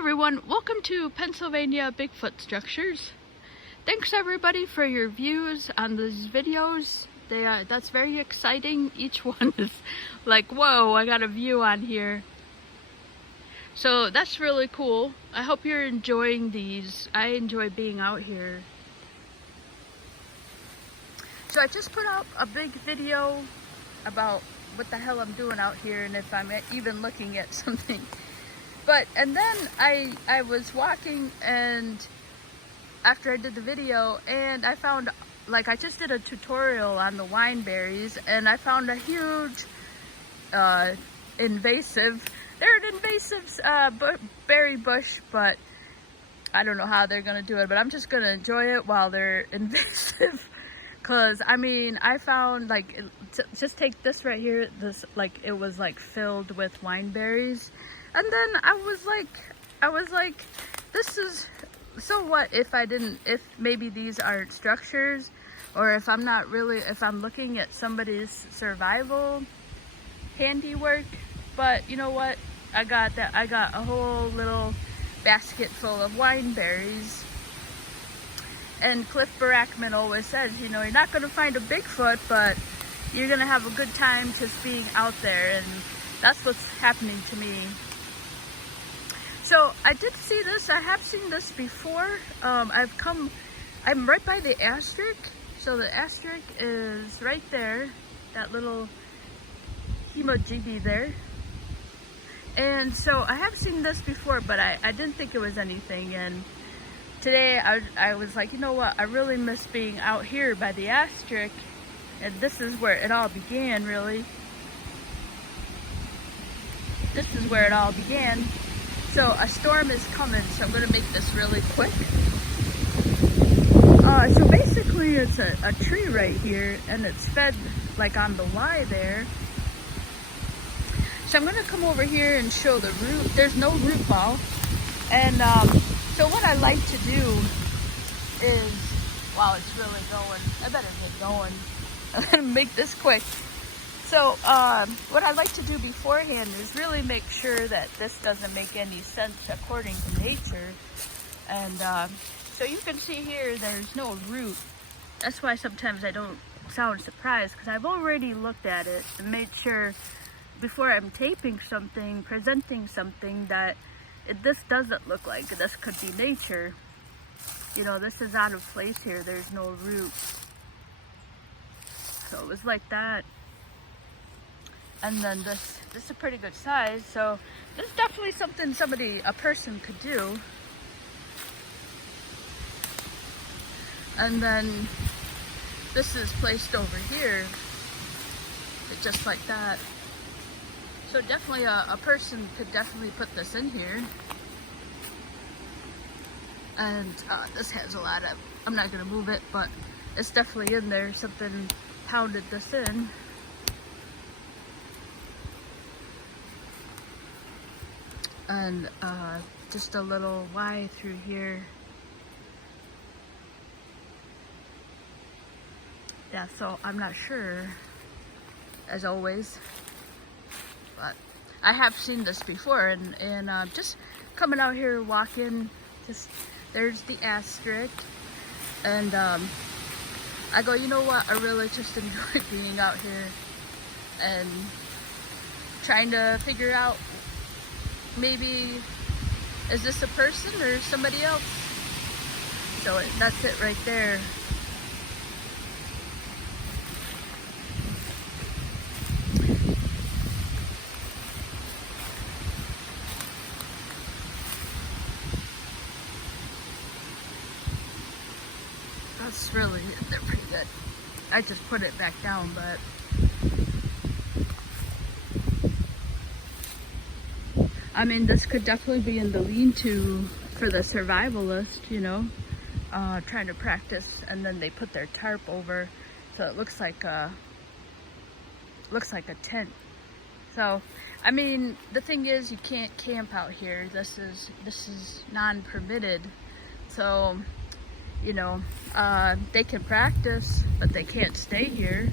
everyone, welcome to Pennsylvania Bigfoot Structures. Thanks everybody for your views on these videos. That's very exciting. Each one is like, whoa, I got a view on here. So that's really cool. I hope you're enjoying these. I enjoy being out here. So I just put out a big video about what the hell I'm doing out here and if I'm even looking at something. And then I was walking, and after I did the video, and I found, like, I just did a tutorial on the wine berries, and I found a huge invasive, they're an invasive berry bush, but I don't know how they're gonna do it, but I'm just gonna enjoy it while they're invasive. Cause I mean, I found, like, just take this right here, this, like, it was like filled with wine berries. And then I was like, this is, so what if if maybe these aren't structures, or if I'm not really, if I'm looking at somebody's survival handiwork. But you know what? I got a whole little basket full of wine berries. And Cliff Barackman always says, you know, you're not going to find a Bigfoot, but you're going to have a good time just being out there. And that's what's happening to me. So I did see this. I have seen this before. I'm right by the asterisk. So the asterisk is right there, that little hemojiggy there. And so I have seen this before, but I didn't think it was anything. And today I was like, you know what? I really miss being out here by the asterisk. And this is where it all began, really. This is where it all began. So a storm is coming, so I'm going to make this really quick. So basically it's a tree right here, and it's fed like on the Y there. So I'm going to come over here and show the root. There's no root ball. And so what I like to do is, wow, it's really going. I better get going. I'm going to make this quick. So what I like to do beforehand is really make sure that this doesn't make any sense according to nature. And so you can see here there's no root. That's why sometimes I don't sound surprised, because I've already looked at it and made sure before I'm taping something, presenting something, that this doesn't look like this could be nature. You know, this is out of place here. There's no root. So it was like that. And then this is a pretty good size, so this is definitely something a person could do. And then this is placed over here, just like that. So definitely a person could definitely put this in here. And this has a lot of, I'm not gonna move it, but it's definitely in there. Something pounded this in. And just a little Y through here. Yeah, so I'm not sure, as always, but I have seen this before. And just coming out here walking, just there's the asterisk, and I go, you know what? I really just enjoy being out here and trying to figure out, maybe, is this a person or somebody else? So that's it right there. That's really, they're pretty good. I just put it back down, but I mean, this could definitely be in the lean-to for the survivalist, you know, trying to practice, and then they put their tarp over, so it looks like a tent. So, I mean, the thing is, you can't camp out here. This is non-permitted. So, you know, they can practice, but they can't stay here.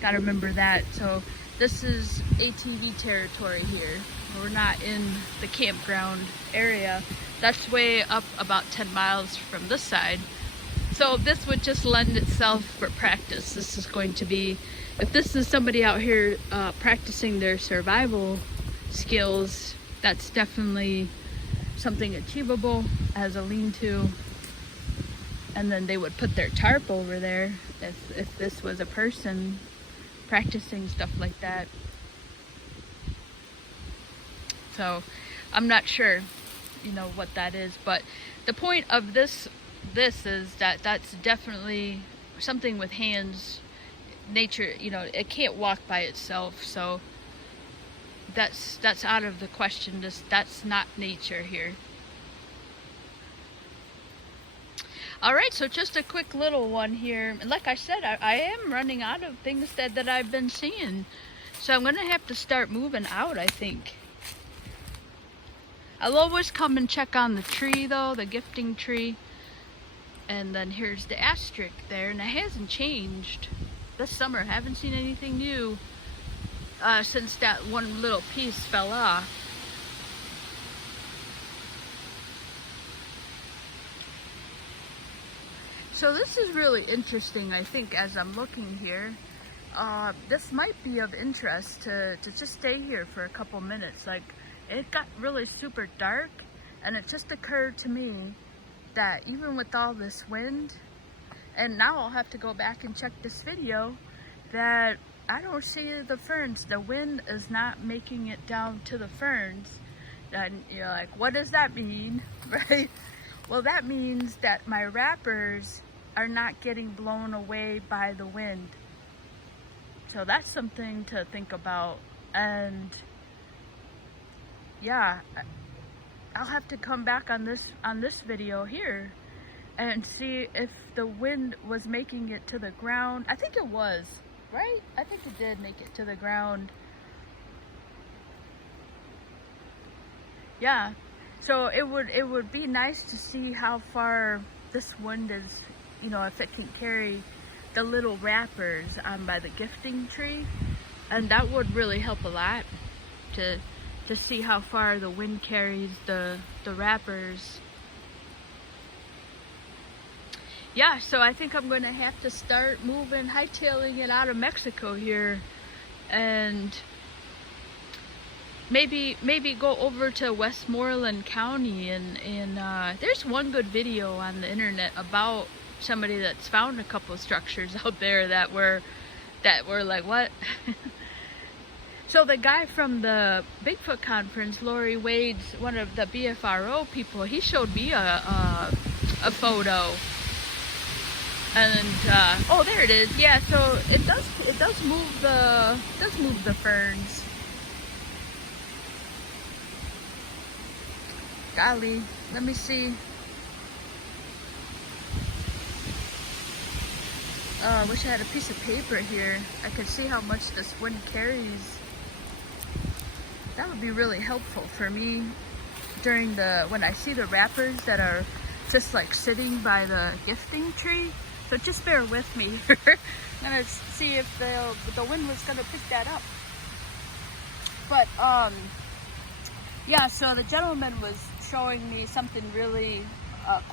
Gotta remember that. So this is ATV territory here. We're not in the campground area. That's way up about 10 miles from this side. So this would just lend itself for practice. This is going to be, if this is somebody out here practicing their survival skills, that's definitely something achievable as a lean-to. And then they would put their tarp over there if this was a person practicing stuff like that. So I'm not sure, you know, what that is, but the point of this is that that's definitely something with hands. Nature, you know, it can't walk by itself, so that's out of the question. That's not nature here. All right, so just a quick little one here. Like I said, I am running out of things that I've been seeing, so I'm gonna have to start moving out, I think. I'll always come and check on the tree though, the gifting tree. And then here's the asterisk there, and it hasn't changed this summer. I haven't seen anything new since that one little piece fell off. So this is really interesting, I think, as I'm looking here. This might be of interest to just stay here for a couple minutes. Like, it got really super dark, and it just occurred to me that even with all this wind, and now I'll have to go back and check this video, that I don't see the ferns. The wind is not making it down to the ferns. And you're like, what does that mean, right? Well, that means that my wrappers are not getting blown away by the wind. So that's something to think about. And yeah, I'll have to come back on this video here and see if the wind was making it to the ground. I think it was, right? I think it did make it to the ground. Yeah, so it would be nice to see how far this wind is, you know, if it can carry the little wrappers on by the gifting tree. And that would really help a lot to see how far the wind carries the wrappers. Yeah, so I think I'm gonna have to start moving, hightailing it out of Mexico here, and maybe go over to Westmoreland County, and there's one good video on the internet about somebody that's found a couple of structures out there that were like, what? So the guy from the Bigfoot conference, Lori Wade's one of the BFRO people, he showed me a photo, and oh, there it is. Yeah, so it does move the ferns. Golly, let me see. Oh, I wish I had a piece of paper here. I could see how much this wind carries. That would be really helpful for me during when I see the wrappers that are just like sitting by the gifting tree. So just bear with me here. I'm gonna see if the wind was gonna pick that up. But yeah, so the gentleman was showing me something really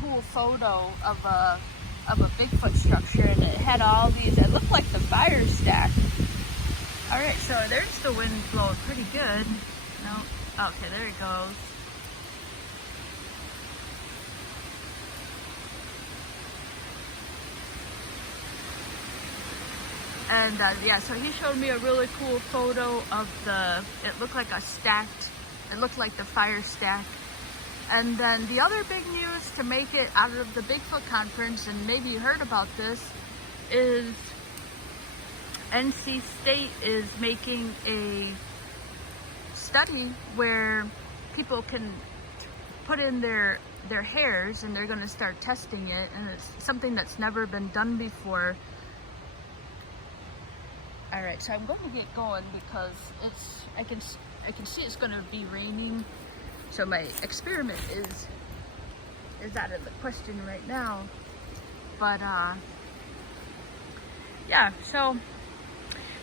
cool photo of a Bigfoot structure, and it had all these, it looked like the fire stack. All right, so there's the wind blowing pretty good. No, okay, there it goes. And yeah, so he showed me a really cool photo of it looked like it looked like the fire stack. And then the other big news to make it out of the Bigfoot conference, and maybe you heard about this, is NC State is making a study where people can put in their hairs, and they're going to start testing it, and it's something that's never been done before. All right, so I'm going to get going because I can see it's going to be raining. So my experiment is out of the question right now. But yeah, so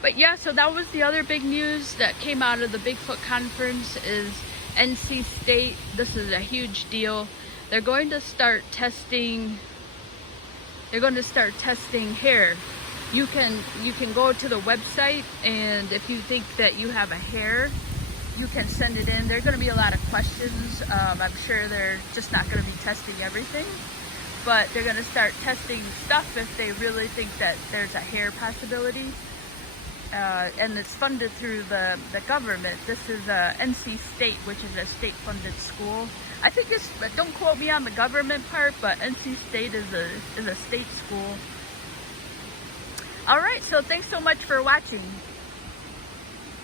But yeah, so that was the other big news that came out of the Bigfoot conference is NC State. This is a huge deal. They're going to start testing. They're going to start testing hair. You can go to the website, and if you think that you have a hair, you can send it in. There are going to be a lot of questions. I'm sure they're just not going to be testing everything, but they're going to start testing stuff if they really think that there's a hair possibility. And it's funded through the government. This is NC State, which is a state-funded school. I think it's, don't quote me on the government part, but NC State is a state school. All right, so thanks so much for watching.